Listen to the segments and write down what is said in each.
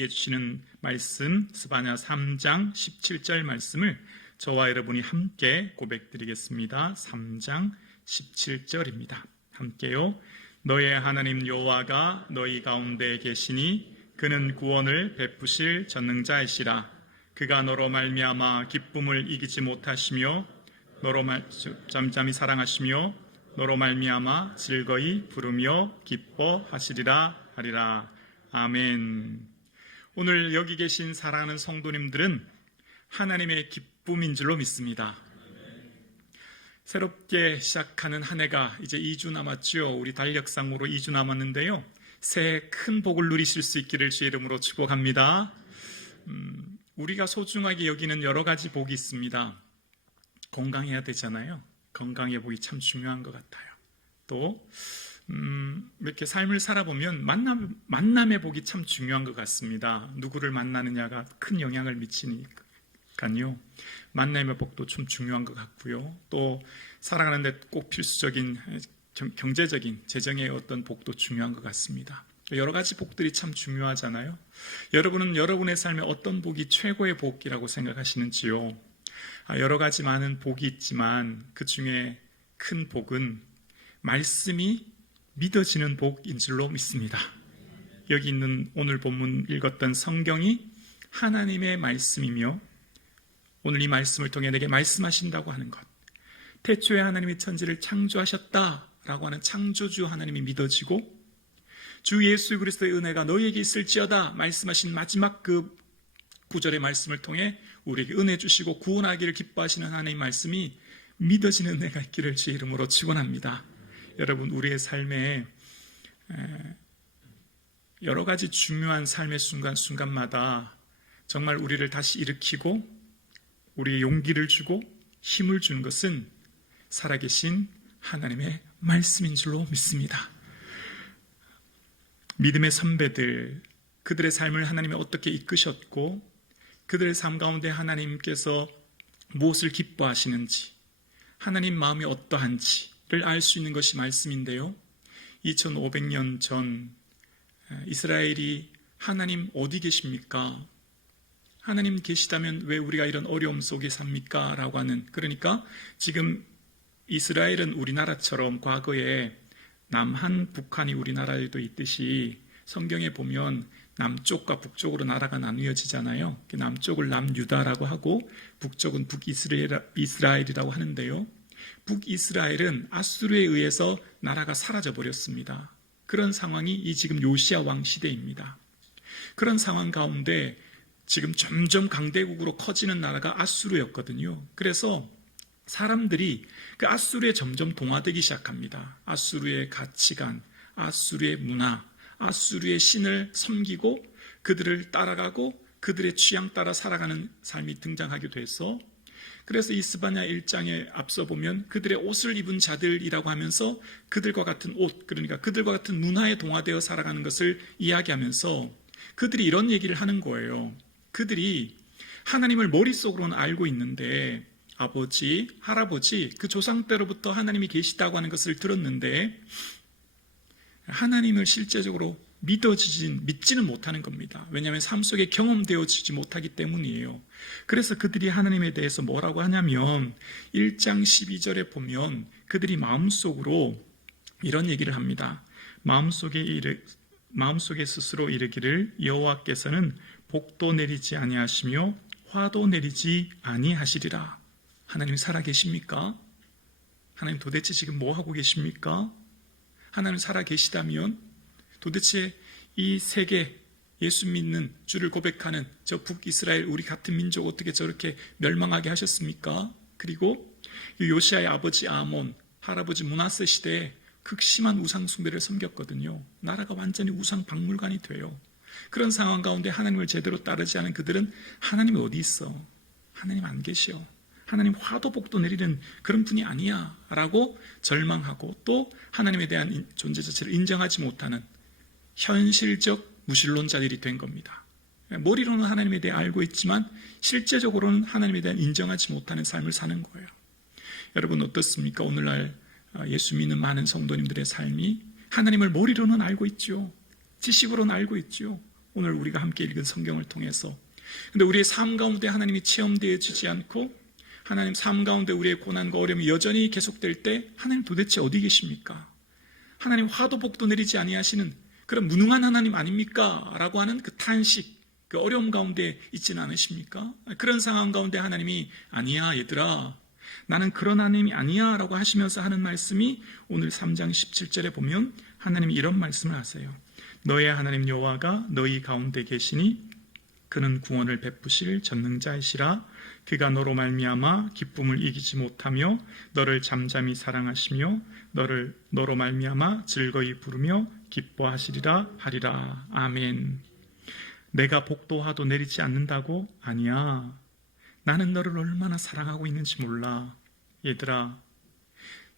우리에게 주시는 말씀 스바냐 3장 17절 말씀을 저와 여러분이 함께 고백드리겠습니다. 3장 17절입니다. 함께요. 너의 하나님 여호와가 너희 가운데 계시니 그는 구원을 베푸실 전능자이시라. 그가 너로 말미암아 기쁨을 이기지 못하시며 너로 잠잠히 사랑하시며 너로 말미암아 즐거이 부르며 기뻐하시리라 하리라. 아멘. 오늘 여기 계신 사랑하는 성도님들은 하나님의 기쁨인 줄로 믿습니다. 새롭게 시작하는 한 해가 이제 2주 남았죠. 우리 달력상으로 2주 남았는데요. 새해 큰 복을 누리실 수 있기를 주의 이름으로 축복합니다. 우리가 소중하게 여기는 여러 가지 복이 있습니다. 건강해야 되잖아요. 건강의 복이 참 중요한 것 같아요. 또 이렇게 삶을 살아보면 만남의 복이 참 중요한 것 같습니다. 누구를 만나느냐가 큰 영향을 미치니까요. 만남의 복도 좀 중요한 것 같고요. 또 살아가는데 꼭 필수적인 경제적인 재정의 어떤 복도 중요한 것 같습니다. 여러 가지 복들이 참 중요하잖아요. 여러분은 여러분의 삶에 어떤 복이 최고의 복이라고 생각하시는지요? 여러 가지 많은 복이 있지만 그 중에 큰 복은 말씀이 믿어지는 복인 줄로 믿습니다. 여기 있는 오늘 본문 읽었던 성경이 하나님의 말씀이며 오늘 이 말씀을 통해 내게 말씀하신다고 하는 것, 태초에 하나님이 천지를 창조하셨다라고 하는 창조주 하나님이 믿어지고 주 예수 그리스도의 은혜가 너희에게 있을지어다 말씀하신 마지막 그 구절의 말씀을 통해 우리에게 은혜 주시고 구원하기를 기뻐하시는 하나님의 말씀이 믿어지는 은혜가 있기를 주의 이름으로 축원합니다. 여러분, 우리의 삶에 여러 가지 중요한 삶의 순간마다 정말 우리를 다시 일으키고 우리의 용기를 주고 힘을 주는 것은 살아계신 하나님의 말씀인 줄로 믿습니다. 믿음의 선배들, 그들의 삶을 하나님이 어떻게 이끄셨고 그들의 삶 가운데 하나님께서 무엇을 기뻐하시는지, 하나님 마음이 어떠한지를 알 수 있는 것이 말씀인데요. 2500년 전 이스라엘이 하나님 어디 계십니까? 하나님 계시다면 왜 우리가 이런 어려움 속에 삽니까? 라고 하는, 그러니까 지금 이스라엘은 우리나라처럼 과거에 남한, 북한이 우리나라에도 있듯이 성경에 보면 남쪽과 북쪽으로 나라가 나누어지잖아요. 남쪽을 남유다라고 하고 북쪽은 북이스라엘이라고 하는데요. 북이스라엘은 아수르에 의해서 나라가 사라져 버렸습니다. 그런 상황이 이 지금 요시야 왕 시대입니다. 그런 상황 가운데 지금 점점 강대국으로 커지는 나라가 아수르였거든요. 그래서 사람들이 그 아수르에 점점 동화되기 시작합니다. 아수르의 가치관, 아수르의 문화, 아수르의 신을 섬기고 그들을 따라가고 그들의 취향 따라 살아가는 삶이 등장하게 돼서, 그래서 이 스바냐 1장에 앞서 보면 그들의 옷을 입은 자들이라고 하면서 그들과 같은 옷, 그러니까 그들과 같은 문화에 동화되어 살아가는 것을 이야기하면서 그들이 이런 얘기를 하는 거예요. 그들이 하나님을 머릿속으로는 알고 있는데 아버지, 할아버지, 그 조상 때로부터 하나님이 계시다고 하는 것을 들었는데 하나님을 실제적으로 믿지는 못하는 겁니다. 왜냐하면 삶 속에 경험되어지지 못하기 때문이에요. 그래서 그들이 하나님에 대해서 뭐라고 하냐면 1장 12절에 보면 그들이 마음속으로 이런 얘기를 합니다. 마음속에 스스로 이르기를 여호와께서는 복도 내리지 아니하시며 화도 내리지 아니하시리라. 하나님 살아계십니까? 하나님 도대체 지금 뭐 하고 계십니까? 하나님 살아계시다면 도대체 이 세계 예수 믿는 주를 고백하는 저 북이스라엘 우리 같은 민족 어떻게 저렇게 멸망하게 하셨습니까? 그리고 요시아의 아버지 아몬, 할아버지 므낫세 시대에 극심한 우상 숭배를 섬겼거든요. 나라가 완전히 우상 박물관이 돼요. 그런 상황 가운데 하나님을 제대로 따르지 않은 그들은 하나님이 어디 있어? 하나님 안 계셔. 하나님 화도 복도 내리는 그런 분이 아니야 라고 절망하고 또 하나님에 대한 존재 자체를 인정하지 못하는 현실적 무신론자들이 된 겁니다. 머리로는 하나님에 대해 알고 있지만 실제적으로는 하나님에 대한 인정하지 못하는 삶을 사는 거예요. 여러분 어떻습니까? 오늘날 예수 믿는 많은 성도님들의 삶이 하나님을 머리로는 알고 있죠. 지식으로는 알고 있죠. 오늘 우리가 함께 읽은 성경을 통해서. 근데 우리의 삶 가운데 하나님이 체험되어지지 않고 하나님 삶 가운데 우리의 고난과 어려움이 여전히 계속될 때 하나님 도대체 어디 계십니까? 하나님 화도 복도 내리지 아니하시는 그런 무능한 하나님 아닙니까? 라고 하는 그 탄식, 그 어려움 가운데 있지는 않으십니까? 그런 상황 가운데 하나님이 아니야 얘들아, 나는 그런 하나님이 아니야 라고 하시면서 하는 말씀이 오늘 3장 17절에 보면 하나님이 이런 말씀을 하세요. 너의 하나님 여호와가 너희 가운데 계시니 그는 구원을 베푸실 전능자이시라. 그가 너로 말미암아 기쁨을 이기지 못하며 너를 잠잠히 사랑하시며 너로 말미암아 즐거이 부르며 기뻐하시리라 하리라. 아멘. 내가 복도화도 내리지 않는다고? 아니야. 나는 너를 얼마나 사랑하고 있는지 몰라. 얘들아,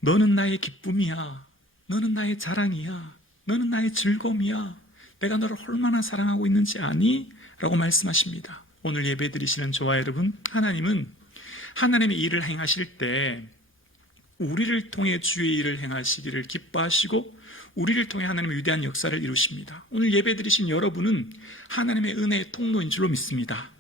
너는 나의 기쁨이야. 너는 나의 자랑이야. 너는 나의 즐거움이야. 내가 너를 얼마나 사랑하고 있는지 아니? 라고 말씀하십니다. 오늘 예배 드리시는 저와 여러분, 하나님은 하나님의 일을 행하실 때 우리를 통해 주의 일을 행하시기를 기뻐하시고 우리를 통해 하나님의 위대한 역사를 이루십니다. 오늘 예배 드리신 여러분은 하나님의 은혜의 통로인 줄로 믿습니다.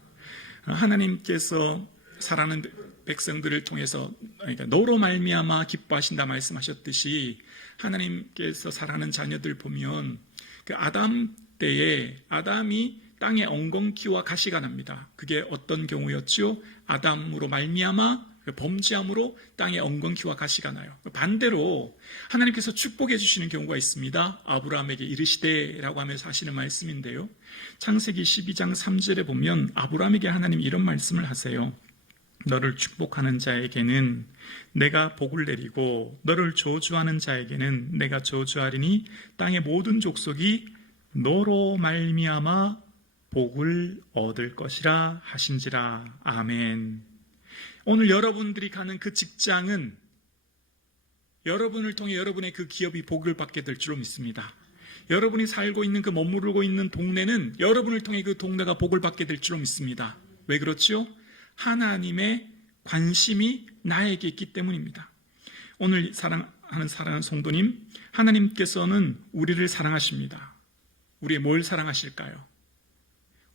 하나님께서 사랑하는 백성들을 통해서, 그러니까 너로 말미암아 기뻐하신다 말씀하셨듯이 하나님께서 사랑하는 자녀들 보면 그 아담 때에 아담이 땅에 엉겅퀴와 가시가 납니다. 그게 어떤 경우였죠? 아담으로 말미암아 범죄함으로 땅에 엉겅퀴와 가시가 나요. 반대로 하나님께서 축복해 주시는 경우가 있습니다. 아브라함에게 이르시되라고 하면서 하시는 말씀인데요. 창세기 12장 3절에 보면 아브라함에게 하나님이 이런 말씀을 하세요. 너를 축복하는 자에게는 내가 복을 내리고 너를 저주하는 자에게는 내가 저주하리니 땅의 모든 족속이 너로 말미암아 복을 얻을 것이라 하신지라. 아멘. 오늘 여러분들이 가는 그 직장은 여러분을 통해 여러분의 그 기업이 복을 받게 될 줄로 믿습니다. 여러분이 살고 있는 그 머무르고 있는 동네는 여러분을 통해 그 동네가 복을 받게 될 줄로 믿습니다. 왜 그렇죠? 하나님의 관심이 나에게 있기 때문입니다. 오늘 사랑하는 성도님, 하나님께서는 우리를 사랑하십니다. 우리의 뭘 사랑하실까요?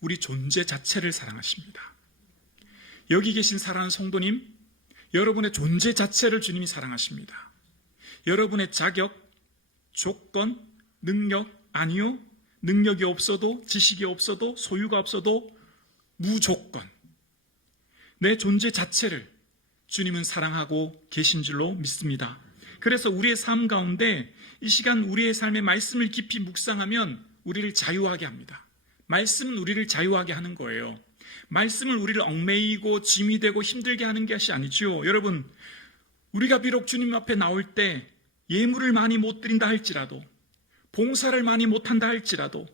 우리 존재 자체를 사랑하십니다. 여기 계신 사랑하는 성도님, 여러분의 존재 자체를 주님이 사랑하십니다. 여러분의 자격, 조건, 능력, 아니요. 능력이 없어도, 지식이 없어도, 소유가 없어도 무조건 내 존재 자체를 주님은 사랑하고 계신 줄로 믿습니다. 그래서 우리의 삶 가운데 이 시간 우리의 삶의 말씀을 깊이 묵상하면 우리를 자유하게 합니다. 말씀은 우리를 자유하게 하는 거예요. 말씀은 우리를 얽매이고 짐이 되고 힘들게 하는 것이 아니죠. 여러분, 우리가 비록 주님 앞에 나올 때 예물을 많이 못 드린다 할지라도, 봉사를 많이 못한다 할지라도,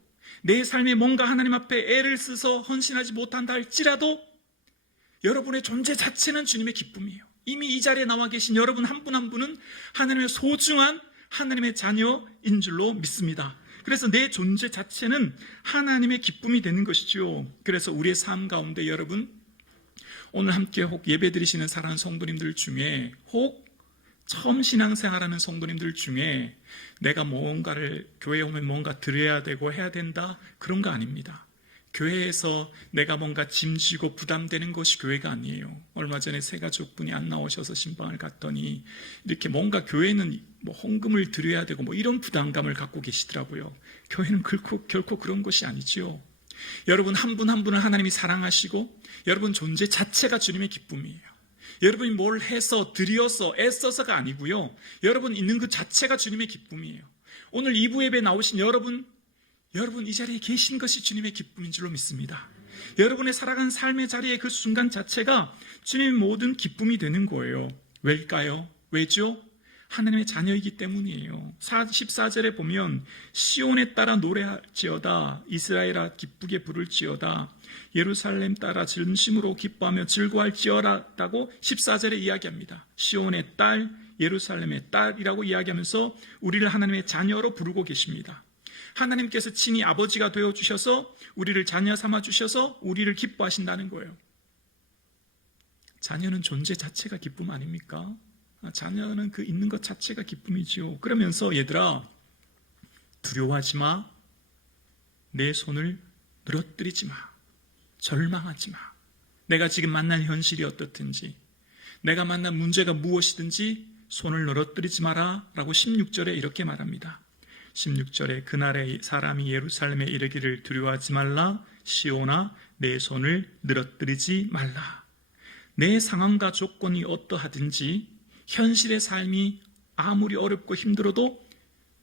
내 삶에 뭔가 하나님 앞에 애를 써서 헌신하지 못한다 할지라도 여러분의 존재 자체는 주님의 기쁨이에요. 이미 이 자리에 나와 계신 여러분 한 분 한 분은 하나님의 소중한 하나님의 자녀인 줄로 믿습니다. 그래서 내 존재 자체는 하나님의 기쁨이 되는 것이죠. 그래서 우리의 삶 가운데 여러분, 오늘 함께 혹 예배 드리시는 사랑하는 성도님들 중에, 혹 처음 신앙생활하는 성도님들 중에 내가 뭔가를 교회에 오면 뭔가 드려야 되고 해야 된다, 그런 거 아닙니다. 교회에서 내가 뭔가 짐지고 부담되는 것이 교회가 아니에요. 얼마 전에 세 가족분이 안 나오셔서 신방을 갔더니 이렇게 뭔가 교회는 뭐 헌금을 드려야 되고 뭐 이런 부담감을 갖고 계시더라고요. 교회는 결코 그런 것이 아니지요. 여러분 한 분 한 분을 하나님이 사랑하시고 여러분 존재 자체가 주님의 기쁨이에요. 여러분이 뭘 해서 드려서 애써서가 아니고요. 여러분 있는 그 자체가 주님의 기쁨이에요. 오늘 2부 예배 나오신 여러분 이 자리에 계신 것이 주님의 기쁨인 줄로 믿습니다. 여러분의 살아가는 삶의 자리에 그 순간 자체가 주님의 모든 기쁨이 되는 거예요. 왜일까요? 왜죠? 하나님의 자녀이기 때문이에요. 14절에 보면 시온에 따라 노래할지어다, 이스라엘아 기쁘게 부를지어다, 예루살렘 따라 진심으로 기뻐하며 즐거워할지어다라고 14절에 이야기합니다. 시온의 딸, 예루살렘의 딸이라고 이야기하면서 우리를 하나님의 자녀로 부르고 계십니다. 하나님께서 친히 아버지가 되어주셔서 우리를 자녀 삼아주셔서 우리를 기뻐하신다는 거예요. 자녀는 존재 자체가 기쁨 아닙니까? 자녀는 그 있는 것 자체가 기쁨이지요. 그러면서 얘들아 두려워하지 마. 내 손을 늘어뜨리지 마. 절망하지 마. 내가 지금 만난 현실이 어떻든지, 내가 만난 문제가 무엇이든지 손을 늘어뜨리지 마라 라고 16절에 이렇게 말합니다. 16절에 그날에 사람이 예루살렘에 이르기를 두려워하지 말라. 시온아 내 손을 늘어뜨리지 말라. 내 상황과 조건이 어떠하든지 현실의 삶이 아무리 어렵고 힘들어도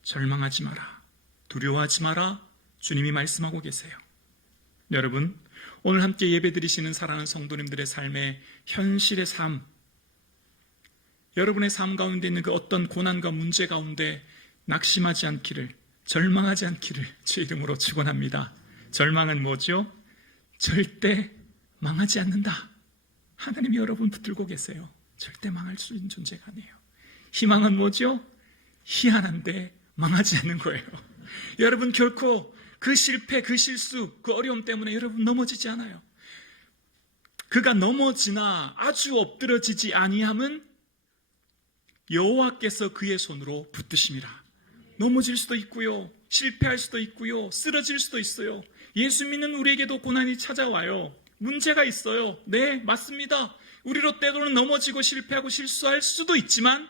절망하지 마라. 두려워하지 마라. 주님이 말씀하고 계세요. 여러분, 오늘 함께 예배드리시는 사랑하는 성도님들의 삶의 현실의 삶, 여러분의 삶 가운데 있는 그 어떤 고난과 문제 가운데 낙심하지 않기를, 절망하지 않기를 주 이름으로 축원합니다. 절망은 뭐죠? 절대 망하지 않는다. 하나님이 여러분 붙들고 계세요. 절대 망할 수 있는 존재가 아니에요. 희망은 뭐죠? 희한한데 망하지 않는 거예요. 여러분 결코 그 실패, 그 실수, 그 어려움 때문에 여러분 넘어지지 않아요. 그가 넘어지나 아주 엎드러지지 아니함은 여호와께서 그의 손으로 붙드심이라. 넘어질 수도 있고요, 실패할 수도 있고요, 쓰러질 수도 있어요. 예수 믿는 우리에게도 고난이 찾아와요. 문제가 있어요. 네, 맞습니다. 우리로 때로는 넘어지고 실패하고 실수할 수도 있지만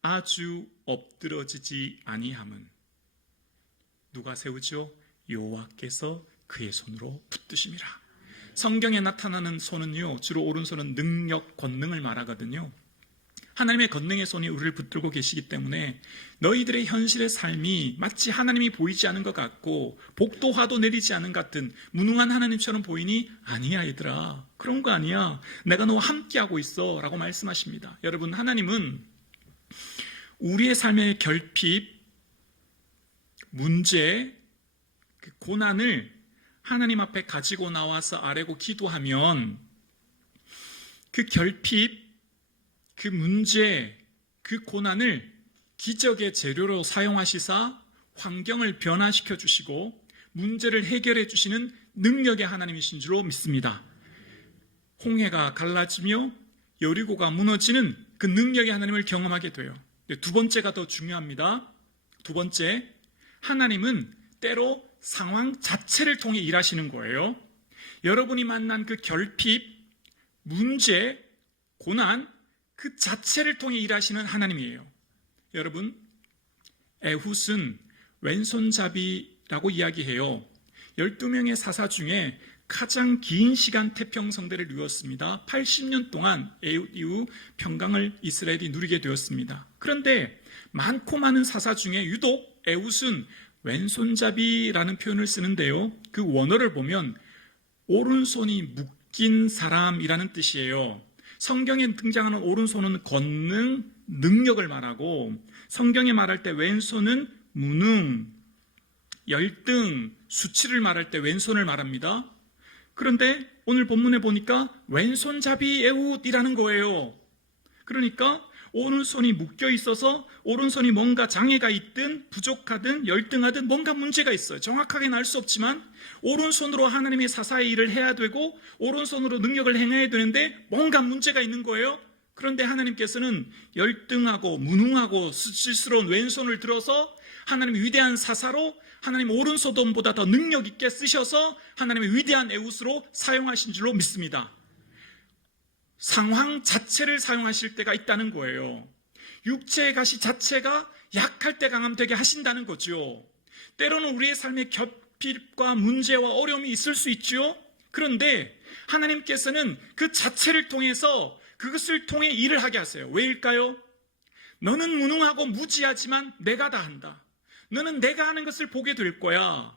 아주 엎드러지지 아니함은 누가 세우죠? 여호와께서 그의 손으로 붙드심이라. 성경에 나타나는 손은요, 주로 오른손은 능력, 권능을 말하거든요. 하나님의 권능의 손이 우리를 붙들고 계시기 때문에 너희들의 현실의 삶이 마치 하나님이 보이지 않은 것 같고 복도 화도 내리지 않은 것 같은 무능한 하나님처럼 보이니 아니야 얘들아, 그런 거 아니야. 내가 너와 함께하고 있어 라고 말씀하십니다. 여러분, 하나님은 우리의 삶의 결핍, 문제, 고난을 하나님 앞에 가지고 나와서 아뢰고 기도하면 그 결핍, 그 문제, 그 고난을 기적의 재료로 사용하시사 환경을 변화시켜 주시고 문제를 해결해 주시는 능력의 하나님이신 줄로 믿습니다. 홍해가 갈라지며 여리고가 무너지는 그 능력의 하나님을 경험하게 돼요. 두 번째가 더 중요합니다. 두 번째, 하나님은 때로 상황 자체를 통해 일하시는 거예요. 여러분이 만난 그 결핍, 문제, 고난, 그 자체를 통해 일하시는 하나님이에요. 여러분, 에훗은 왼손잡이라고 이야기해요. 12명의 사사 중에 가장 긴 시간 태평성대를 누렸습니다. 80년 동안 에훗 이후 평강을 이스라엘이 누리게 되었습니다. 그런데 많고 많은 사사 중에 유독 에훗은 왼손잡이라는 표현을 쓰는데요, 그 원어를 보면 오른손이 묶인 사람이라는 뜻이에요. 성경에 등장하는 오른손은 권능, 능력을 말하고 성경에 말할 때 왼손은 무능, 열등, 수치를 말할 때 왼손을 말합니다. 그런데 오늘 본문에 보니까 왼손잡이 에훗이라는 거예요. 그러니까 오른손이 묶여 있어서 오른손이 뭔가 장애가 있든 부족하든 열등하든 뭔가 문제가 있어요. 정확하게는 알 수 없지만 오른손으로 하나님의 사사의 일을 해야 되고 오른손으로 능력을 행해야 되는데 뭔가 문제가 있는 거예요. 그런데 하나님께서는 열등하고 무능하고 수치스러운 왼손을 들어서 하나님의 위대한 사사로 하나님 오른손보다 더 능력 있게 쓰셔서 하나님의 위대한 에훗으로 사용하신 줄로 믿습니다. 상황 자체를 사용하실 때가 있다는 거예요. 육체의 가시 자체가 약할 때 강함되게 하신다는 거죠. 때로는 우리의 삶에 결핍과 문제와 어려움이 있을 수 있죠. 그런데 하나님께서는 그 자체를 통해서 그것을 통해 일을 하게 하세요. 왜일까요? 너는 무능하고 무지하지만 내가 다 한다. 너는 내가 하는 것을 보게 될 거야.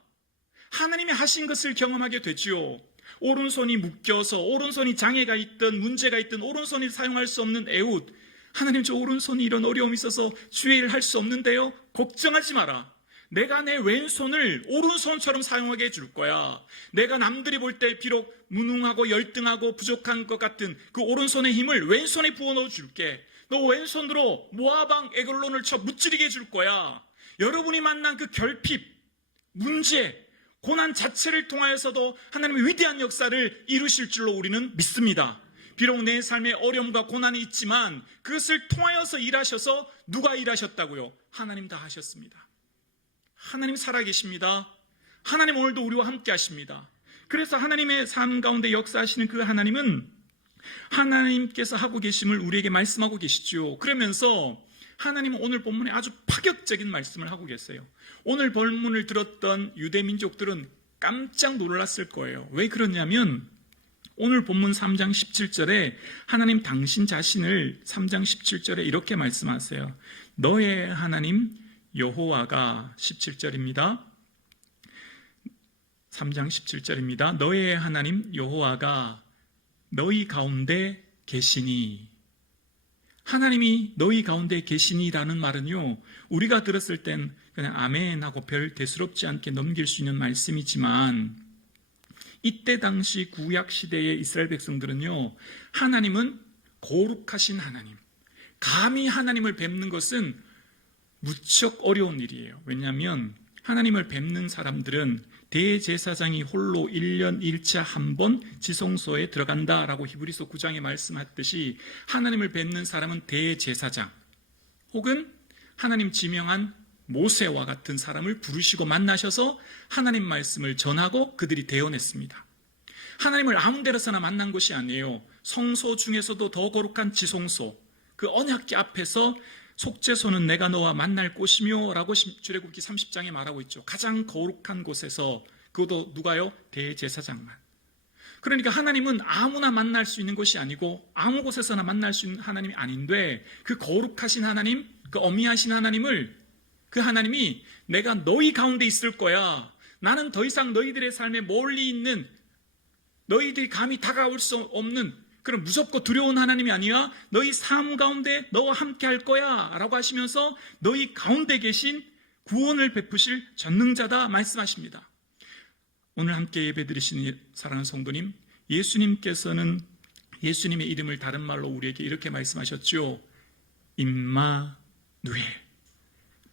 하나님이 하신 것을 경험하게 되지요. 오른손이 묶여서 오른손이 장애가 있든 문제가 있든 오른손이 사용할 수 없는 에훗, 하나님 저 오른손이 이런 어려움이 있어서 주의 일을 할 수 없는데요, 걱정하지 마라. 내가 내 왼손을 오른손처럼 사용하게 해줄 거야. 내가 남들이 볼 때 비록 무능하고 열등하고 부족한 것 같은 그 오른손의 힘을 왼손에 부어넣어 줄게. 너 왼손으로 모아방 에글론을 쳐 무찌르게 해줄 거야. 여러분이 만난 그 결핍, 문제, 고난 자체를 통하여서도 하나님의 위대한 역사를 이루실 줄로 우리는 믿습니다. 비록 내 삶에 어려움과 고난이 있지만 그것을 통하여서 일하셔서 누가 일하셨다고요? 하나님 다 하셨습니다. 하나님 살아계십니다. 하나님 오늘도 우리와 함께 하십니다. 그래서 하나님의 삶 가운데 역사하시는 그 하나님은 하나님께서 하고 계심을 우리에게 말씀하고 계시죠. 그러면서 하나님은 오늘 본문에 아주 파격적인 말씀을 하고 계세요. 오늘 본문을 들었던 유대 민족들은 깜짝 놀랐을 거예요. 왜 그러냐면 오늘 본문 3장 17절에 하나님 당신 자신을 3장 17절에 이렇게 말씀하세요. 너의 하나님 여호와가 17절입니다. 3장 17절입니다. 너의 하나님 여호와가 너희 가운데 계시니. 하나님이 너희 가운데 계시니라는 말은요, 우리가 들었을 땐 그냥 아멘 하고 별 대수롭지 않게 넘길 수 있는 말씀이지만 이때 당시 구약 시대의 이스라엘 백성들은요, 하나님은 거룩하신 하나님, 감히 하나님을 뵙는 것은 무척 어려운 일이에요. 왜냐하면 하나님을 뵙는 사람들은 대제사장이 홀로 1년 1차 한 번 지성소에 들어간다라고 히브리서 9장에 말씀했듯이 하나님을 뵙는 사람은 대제사장 혹은 하나님 지명한 모세와 같은 사람을 부르시고 만나셔서 하나님 말씀을 전하고 그들이 대언했습니다. 하나님을 아무 데서나 만난 것이 아니에요. 성소 중에서도 더 거룩한 지성소, 그 언약궤 앞에서 속죄소는 내가 너와 만날 곳이며 라고 출애굽기 30장에 말하고 있죠. 가장 거룩한 곳에서, 그것도 누가요? 대제사장만. 그러니까 하나님은 아무나 만날 수 있는 것이 아니고 아무 곳에서나 만날 수 있는 하나님이 아닌데, 그 거룩하신 하나님, 그 어미하신 하나님을, 그 하나님이 내가 너희 가운데 있을 거야, 나는 더 이상 너희들의 삶에 멀리 있는, 너희들이 감히 다가올 수 없는 그런 무섭고 두려운 하나님이 아니라 너희 삶 가운데 너와 함께 할 거야 라고 하시면서 너희 가운데 계신 구원을 베푸실 전능자다 말씀하십니다. 오늘 함께 예배드리시는 사랑하는 성도님, 예수님께서는 예수님의 이름을 다른 말로 우리에게 이렇게 말씀하셨죠. 임마누엘,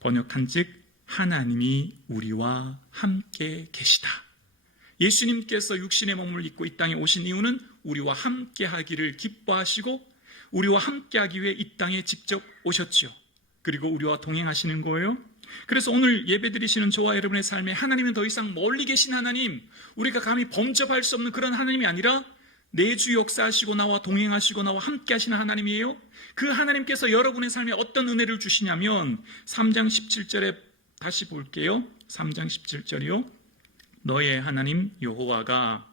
번역한즉 하나님이 우리와 함께 계시다. 예수님께서 육신의 몸을 입고 이 땅에 오신 이유는 우리와 함께 하기를 기뻐하시고 우리와 함께 하기 위해 이 땅에 직접 오셨죠. 그리고 우리와 동행하시는 거예요. 그래서 오늘 예배드리시는 저와 여러분의 삶에 하나님은 더 이상 멀리 계신 하나님, 우리가 감히 범접할 수 없는 그런 하나님이 아니라 내주 역사하시고 나와 동행하시고 나와 함께 하시는 하나님이에요. 그 하나님께서 여러분의 삶에 어떤 은혜를 주시냐면 3장 17절에 다시 볼게요. 3장 17절이요. 너의 하나님 여호와가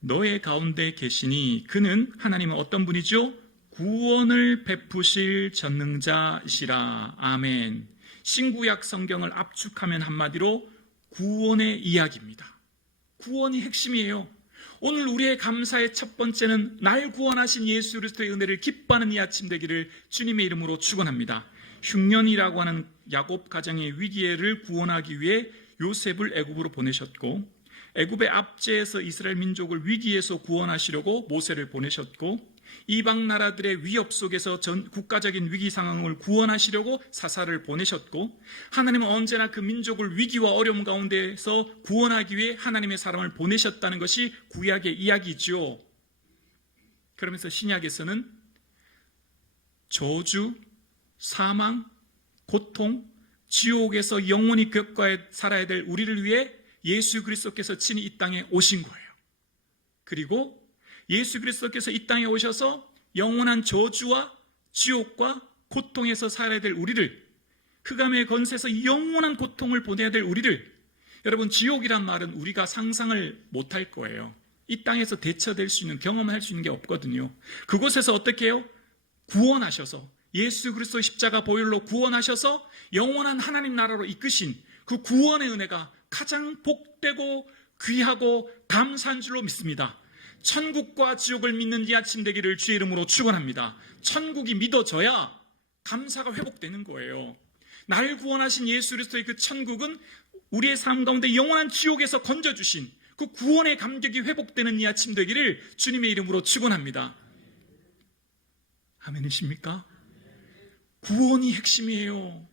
너의 가운데 계시니 그는, 하나님은 어떤 분이죠? 구원을 베푸실 전능자시라. 아멘. 신구약 성경을 압축하면 한마디로 구원의 이야기입니다. 구원이 핵심이에요. 오늘 우리의 감사의 첫 번째는 날 구원하신 예수 그리스도의 은혜를 기뻐하는 이 아침 되기를 주님의 이름으로 축원합니다. 흉년이라고 하는 야곱 가정의 위기를 구원하기 위해 요셉을 애굽으로 보내셨고, 애굽의 압제에서 이스라엘 민족을 위기에서 구원하시려고 모세를 보내셨고, 이방 나라들의 위협 속에서 전 국가적인 위기 상황을 구원하시려고 사사를 보내셨고, 하나님은 언제나 그 민족을 위기와 어려움 가운데서 구원하기 위해 하나님의 사람을 보내셨다는 것이 구약의 이야기죠. 그러면서 신약에서는 저주, 사망, 고통, 지옥에서 영원히 겪어야 살아야 될 우리를 위해 예수 그리스도께서 친히 이 땅에 오신 거예요. 그리고 예수 그리스도께서 이 땅에 오셔서 영원한 저주와 지옥과 고통에서 살아야 될 우리를, 흑암의 건세에서 영원한 고통을 보내야 될 우리를, 여러분 지옥이란 말은 우리가 상상을 못할 거예요. 이 땅에서 대처될 수 있는, 경험할 수 있는 게 없거든요. 그곳에서 어떻게 해요? 구원하셔서, 예수 그리스도 십자가 보혈로 구원하셔서 영원한 하나님 나라로 이끄신 그 구원의 은혜가 가장 복되고 귀하고 감사한 줄로 믿습니다. 천국과 지옥을 믿는 이 아침 되기를 주의 이름으로 축원합니다. 천국이 믿어져야 감사가 회복되는 거예요. 나를 구원하신 예수 그리스도의 그 천국은 우리의 삶 가운데 영원한 지옥에서 건져주신 그 구원의 감격이 회복되는 이 아침 되기를 주님의 이름으로 축원합니다. 아멘이십니까? 구원이 핵심이에요.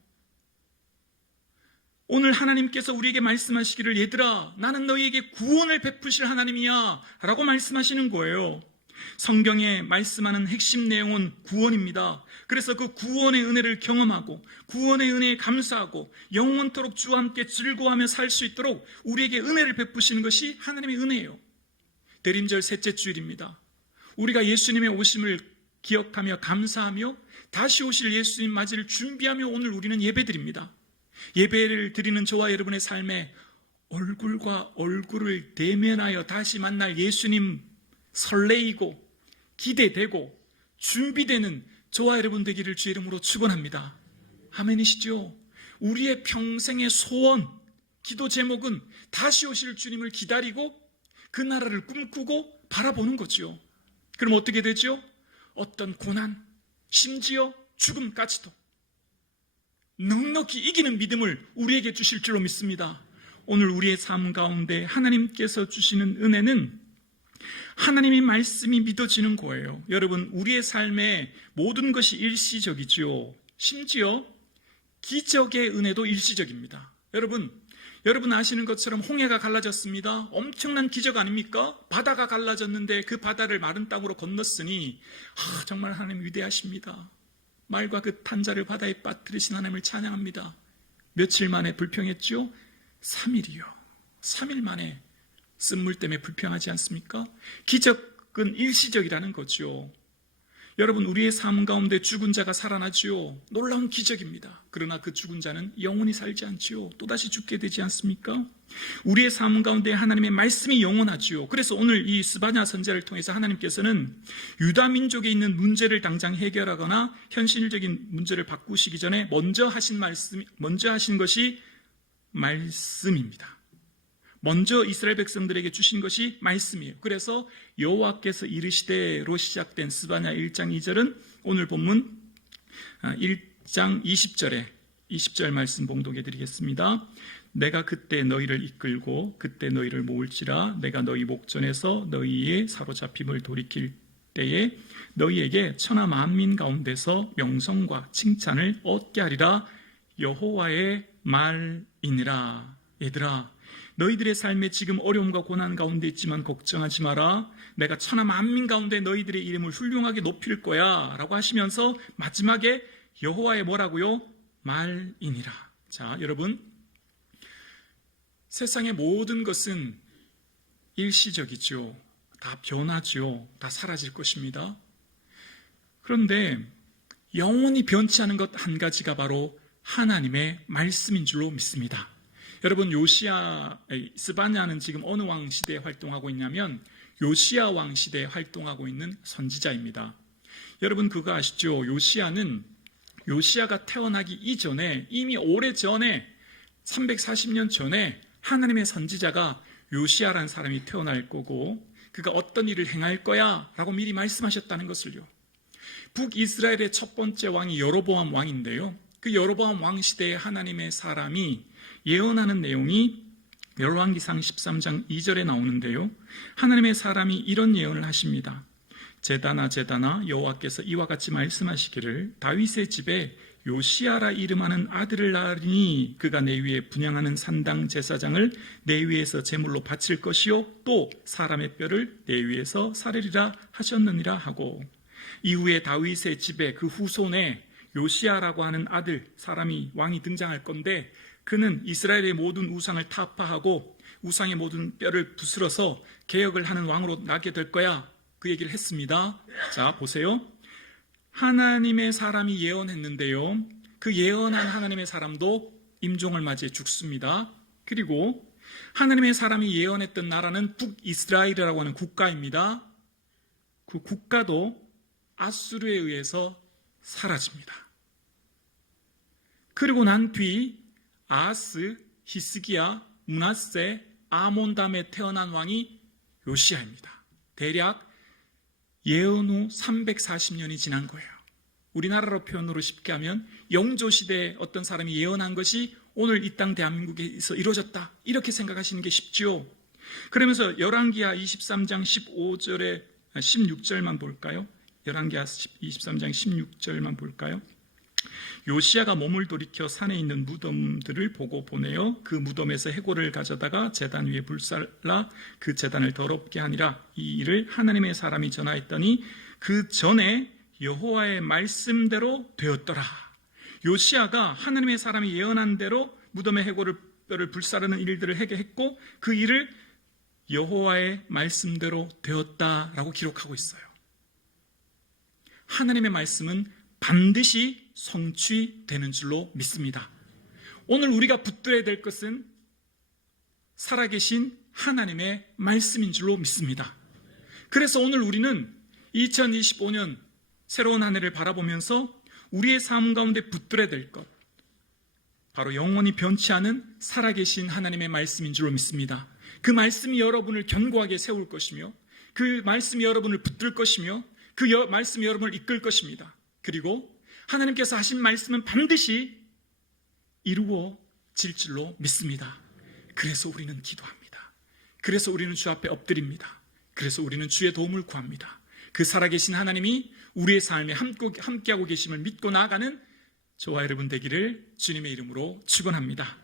오늘 하나님께서 우리에게 말씀하시기를, 얘들아 나는 너희에게 구원을 베푸실 하나님이야 라고 말씀하시는 거예요. 성경에 말씀하는 핵심 내용은 구원입니다. 그래서 그 구원의 은혜를 경험하고 구원의 은혜에 감사하고 영원토록 주와 함께 즐거워하며 살 수 있도록 우리에게 은혜를 베푸시는 것이 하나님의 은혜예요. 대림절 셋째 주일입니다. 우리가 예수님의 오심을 기억하며 감사하며 다시 오실 예수님 맞이를 준비하며 오늘 우리는 예배드립니다. 예배를 드리는 저와 여러분의 삶에 얼굴과 얼굴을 대면하여 다시 만날 예수님 설레이고 기대되고 준비되는 저와 여러분 되기를 주의 이름으로 축원합니다. 아멘이시죠? 우리의 평생의 소원, 기도 제목은 다시 오실 주님을 기다리고 그 나라를 꿈꾸고 바라보는 거죠. 그럼 어떻게 되죠? 어떤 고난, 심지어 죽음까지도 넉넉히 이기는 믿음을 우리에게 주실 줄로 믿습니다. 오늘 우리의 삶 가운데 하나님께서 주시는 은혜는 하나님의 말씀이 믿어지는 거예요. 여러분, 우리의 삶에 모든 것이 일시적이죠. 심지어 기적의 은혜도 일시적입니다. 여러분 아시는 것처럼 홍해가 갈라졌습니다. 엄청난 기적 아닙니까? 바다가 갈라졌는데 그 바다를 마른 땅으로 건넜으니 정말 하나님 위대하십니다. 말과 그 탄자를 바다에 빠뜨리신 하나님을 찬양합니다. 며칠 만에 불평했죠? 3일이요. 3일 만에 쓴물 때문에 불평하지 않습니까? 기적은 일시적이라는 거죠. 여러분, 우리의 삶 가운데 죽은 자가 살아나지요. 놀라운 기적입니다. 그러나 그 죽은 자는 영원히 살지 않지요. 또다시 죽게 되지 않습니까? 우리의 삶 가운데 하나님의 말씀이 영원하지요. 그래서 오늘 이 스바냐 선지자를 통해서 하나님께서는 유다 민족에 있는 문제를 당장 해결하거나 현실적인 문제를 바꾸시기 전에 먼저 하신 것이 말씀입니다. 먼저 이스라엘 백성들에게 주신 것이 말씀이에요. 그래서 여호와께서 이르시되로 시작된 스바냐 1장 2절은 오늘 본문 1장 20절 말씀 봉독해 드리겠습니다. 내가 그때 너희를 이끌고 그때 너희를 모을지라. 내가 너희 목전에서 너희의 사로잡힘을 돌이킬 때에 너희에게 천하 만민 가운데서 명성과 칭찬을 얻게 하리라. 여호와의 말이니라. 얘들아, 너희들의 삶에 지금 어려움과 고난 가운데 있지만 걱정하지 마라. 내가 천하 만민 가운데 너희들의 이름을 훌륭하게 높일 거야 라고 하시면서 마지막에 여호와의 뭐라고요? 말이니라. 자, 여러분, 세상의 모든 것은 일시적이죠. 다 변하죠. 다 사라질 것입니다. 그런데 영원히 변치 않은 것 한 가지가 바로 하나님의 말씀인 줄로 믿습니다. 여러분, 스바냐는 지금 어느 왕 시대에 활동하고 있냐면 요시야 왕 시대에 활동하고 있는 선지자입니다. 여러분 그거 아시죠? 요시야가 태어나기 이전에 이미 오래전에 340년 전에 하나님의 선지자가 요시야라는 사람이 태어날 거고 그가 어떤 일을 행할 거야 라고 미리 말씀하셨다는 것을요. 북이스라엘의 첫 번째 왕이 여로보암 왕인데요. 그 여로보암 왕 시대에 하나님의 사람이 예언하는 내용이 열왕기상 13장 2절에 나오는데요. 하나님의 사람이 이런 예언을 하십니다. 제다나 여호와께서 이와 같이 말씀하시기를 다윗의 집에 요시야라 이름하는 아들을 낳으리니 그가 내 위에 분향하는 산당 제사장을 내 위에서 제물로 바칠 것이요 또 사람의 뼈를 내 위에서 사르리라 하셨느니라 하고, 이후에 다윗의 집에 그 후손에 요시야라고 하는 아들 사람이 왕이 등장할 건데 그는 이스라엘의 모든 우상을 타파하고 우상의 모든 뼈를 부스러서 개혁을 하는 왕으로 나게 될 거야. 그 얘기를 했습니다. 자, 보세요. 하나님의 사람이 예언했는데요. 그 예언한 하나님의 사람도 임종을 맞이해 죽습니다. 그리고 하나님의 사람이 예언했던 나라는 북이스라엘이라고 하는 국가입니다. 그 국가도 아수르에 의해서 사라집니다. 그리고 난 뒤 아하스, 히스기야, 므낫세, 아몬 다음에 태어난 왕이 요시야입니다. 대략 예언 후 340년이 지난 거예요. 우리나라로 표현으로 쉽게 하면 영조시대에 어떤 사람이 예언한 것이 오늘 이 땅 대한민국에서 이루어졌다, 이렇게 생각하시는 게 쉽지요. 그러면서 열왕기하 23장 16절만 볼까요? 열왕기하 23장 16절만 볼까요? 요시야가 몸을 돌이켜 산에 있는 무덤들을 보고 보내어 그 무덤에서 해골을 가져다가 제단 위에 불살라 그 제단을 더럽게 하니라. 이 일을 하나님의 사람이 전하였더니 그 전에 여호와의 말씀대로 되었더라. 요시야가 하나님의 사람이 예언한 대로 무덤의 해골을 불사르는 일들을 하게 했고 그 일을 여호와의 말씀대로 되었다라고 기록하고 있어요. 하나님의 말씀은 반드시 성취되는 줄로 믿습니다. 오늘 우리가 붙들어야 될 것은 살아계신 하나님의 말씀인 줄로 믿습니다. 그래서 오늘 우리는 2025년 새로운 한 해를 바라보면서 우리의 삶 가운데 붙들어야 될 것, 바로 영원히 변치 않은 살아계신 하나님의 말씀인 줄로 믿습니다. 그 말씀이 여러분을 견고하게 세울 것이며 그 말씀이 여러분을 붙들 것이며 그 말씀이 여러분을 이끌 것입니다. 그리고 하나님께서 하신 말씀은 반드시 이루어질 줄로 믿습니다. 그래서 우리는 기도합니다. 그래서 우리는 주 앞에 엎드립니다. 그래서 우리는 주의 도움을 구합니다. 그 살아계신 하나님이 우리의 삶에 함께하고 계심을 믿고 나아가는 저와 여러분 되기를 주님의 이름으로 축원합니다.